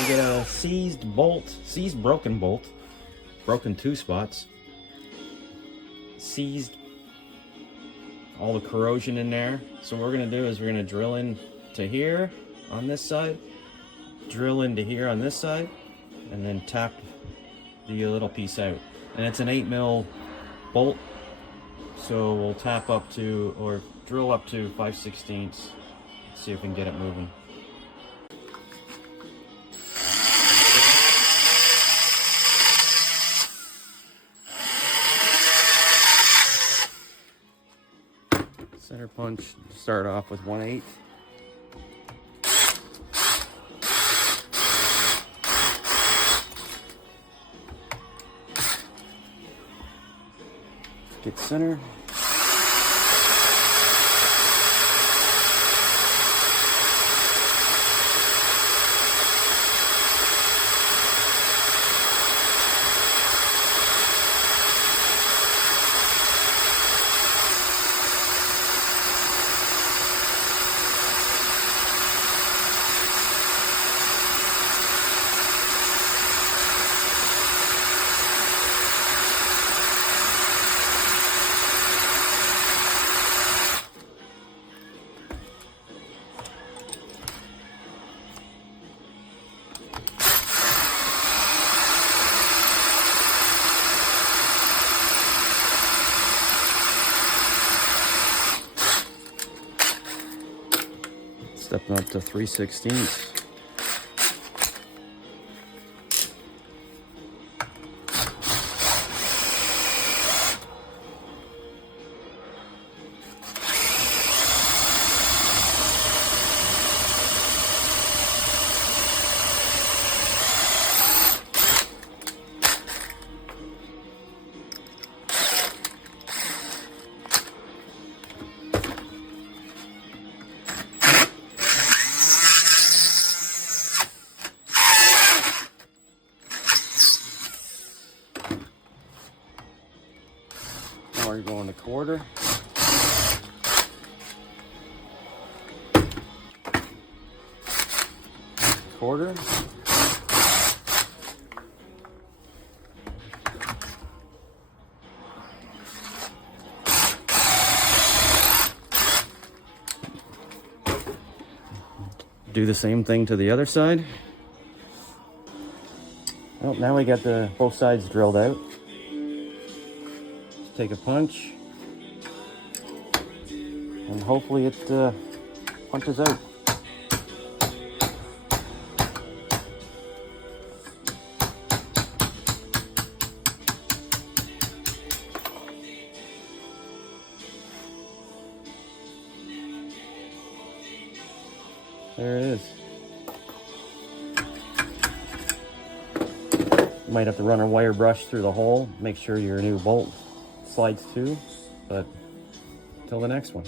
You get a seized broken bolt, broken 2 spots, seized all the corrosion in there. So what we're gonna do is we're gonna drill in to here on this side, drill into here on this side, and then tap the little piece out. And it's an 8mm bolt, so we'll tap up to, or drill up to 5/16, see if we can get it moving. Center punch, start off with 1/8. Get center. Stepping up to 3/16. Now we're going to quarter. Quarter. Do the same thing to the other side. Well, now we got the both sides drilled out. Just take a punch, and hopefully it punches out. There it is. You might have to run a wire brush through the hole, make sure your new bolt slides too, but until the next one.